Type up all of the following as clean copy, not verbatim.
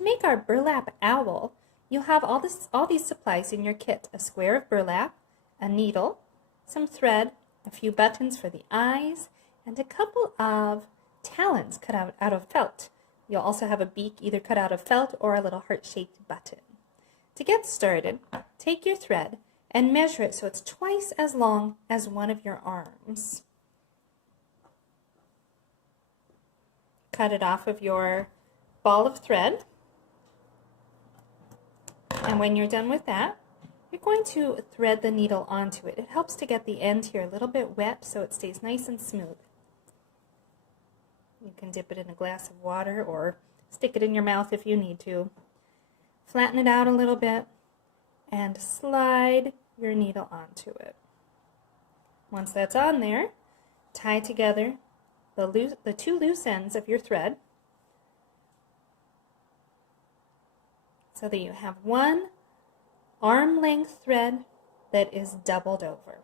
To make our burlap owl, you'll have all these supplies in your kit: a square of burlap, a needle, some thread, a few buttons for the eyes, and a couple of talons cut out of felt. You'll also have a beak either cut out of felt or a little heart-shaped button. To get started, take your thread and measure it so it's twice as long as one of your arms. Cut it off of your ball of thread. And when you're done with that, you're going to thread the needle onto it. It helps to get the end here a little bit wet so it stays nice and smooth. You can dip it in a glass of water or stick it in your mouth if you need to. Flatten it out a little bit and slide your needle onto it. Once that's on there, tie together the two loose ends of your thread so that you have one arm-length thread that is doubled over.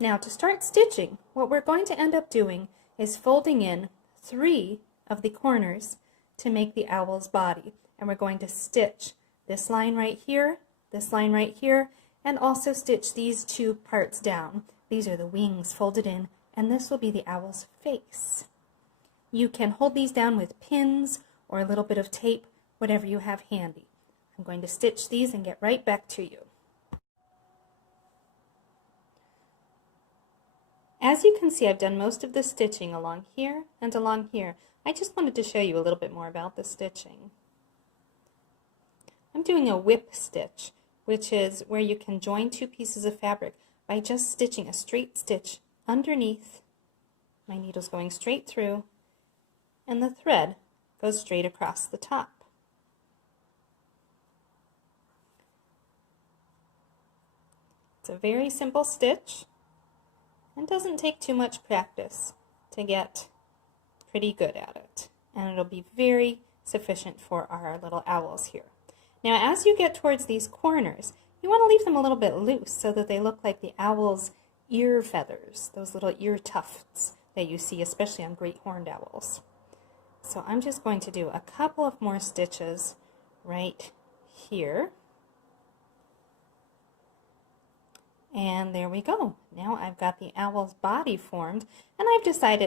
Now to start stitching, what we're going to end up doing is folding in 3 of the corners to make the owl's body. And we're going to stitch this line right here, this line right here, and also stitch these 2 parts down. These are the wings folded in, and this will be the owl's face. You can hold these down with pins or a little bit of tape, whatever you have handy. I'm going to stitch these and get right back to you. As you can see, I've done most of the stitching along here and along here. I just wanted to show you a little bit more about the stitching. I'm doing a whip stitch, which is where you can join 2 pieces of fabric by just stitching a straight stitch underneath. My needle's going straight through, and the thread goes straight across the top. It's a very simple stitch and doesn't take too much practice to get pretty good at it. And it'll be very sufficient for our little owls here. Now as you get towards these corners, you want to leave them a little bit loose so that they look like the owl's ear feathers, those little ear tufts that you see especially on great horned owls. So I'm just going to do a couple of more stitches right here. And there we go. Now I've got the owl's body formed, and I've decided